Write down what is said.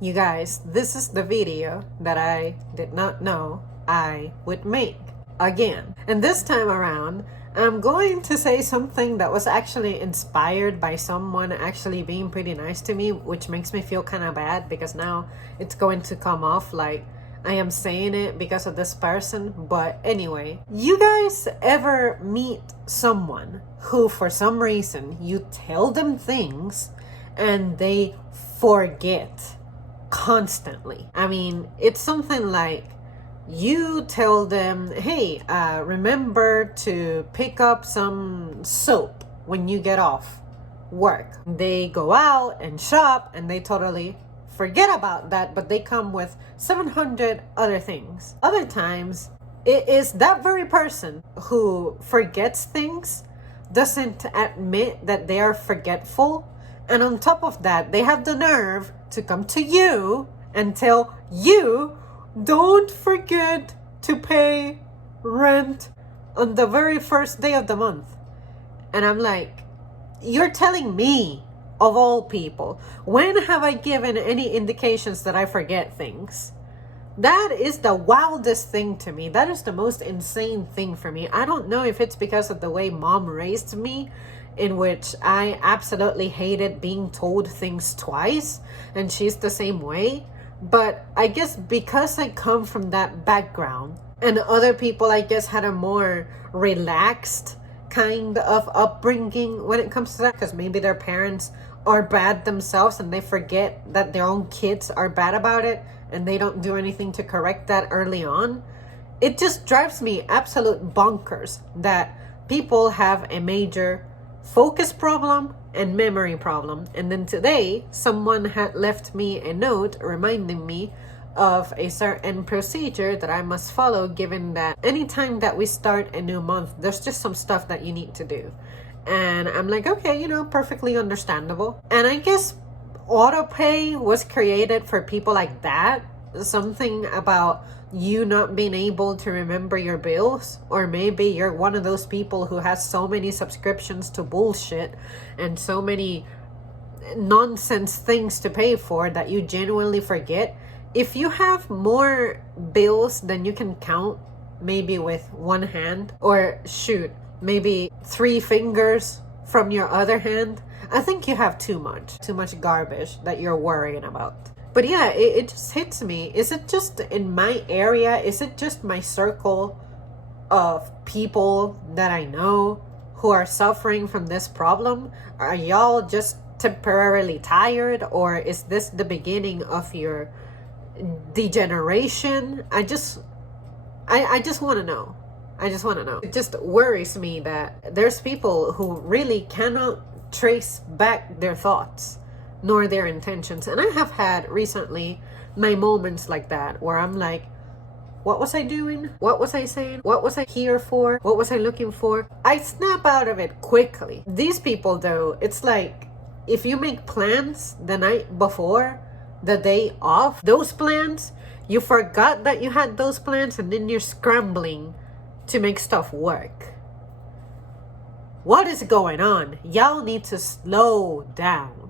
You guys, this is the video that I did not know I would make again. And this time around, I'm going to say something that was actually inspired by someone actually being pretty nice to me, which makes me feel kind of bad because now it's going to come off like I am saying it because of this person. But anyway, you guys ever meet someone who for some reason you tell them things and they forget constantly? I mean, it's something like you tell them, hey, remember to pick up some soap when you get off work. They go out and shop and they totally forget about that, but they come with 700 other things. Other times, it is that very person who forgets things, doesn't admit that they are forgetful, and on top of that, they have the nerve to come to you and tell you, don't forget to pay rent on the very first day of the month. And I'm like, you're telling me, of all people, when have I given any indications that I forget things? That is the wildest thing to me. That is the most insane thing for me. I don't know if it's because of the way mom raised me, in which I absolutely hated being told things twice, and she's the same way. But I guess because I come from that background, and other people I guess had a more relaxed kind of upbringing when it comes to that, because maybe their parents are bad themselves and they forget that their own kids are bad about it and they don't do anything to correct that early on. It just drives me absolute bonkers that people have a major focus problem and memory problem. And then today, someone had left me a note reminding me of a certain procedure that I must follow, given that anytime that we start a new month, there's just some stuff that you need to do. And I'm like, okay, perfectly understandable. And I guess autopay was created for people like that. Something about you not being able to remember your bills, or maybe you're one of those people who has so many subscriptions to bullshit and so many nonsense things to pay for that you genuinely forget. If you have more bills than you can count, maybe with one hand, or shoot, maybe 3 fingers from your other hand, I think you have too much garbage that you're worrying about. But yeah, it just hits me. Is it just in my area? Is it just my circle of people that I know who are suffering from this problem? Are y'all just temporarily tired, or is this the beginning of your degeneration? I just want to know. It just worries me that there's people who really cannot trace back their thoughts nor their intentions. And I have had recently my moments like that where I'm like, what was I doing? What was I saying? What was I here for? What was I looking for? I snap out of it quickly. These people though, it's like if you make plans the night before, the day off, those plans, you forgot that you had those plans and then you're scrambling to make stuff work. What is going on? Y'all need to slow down.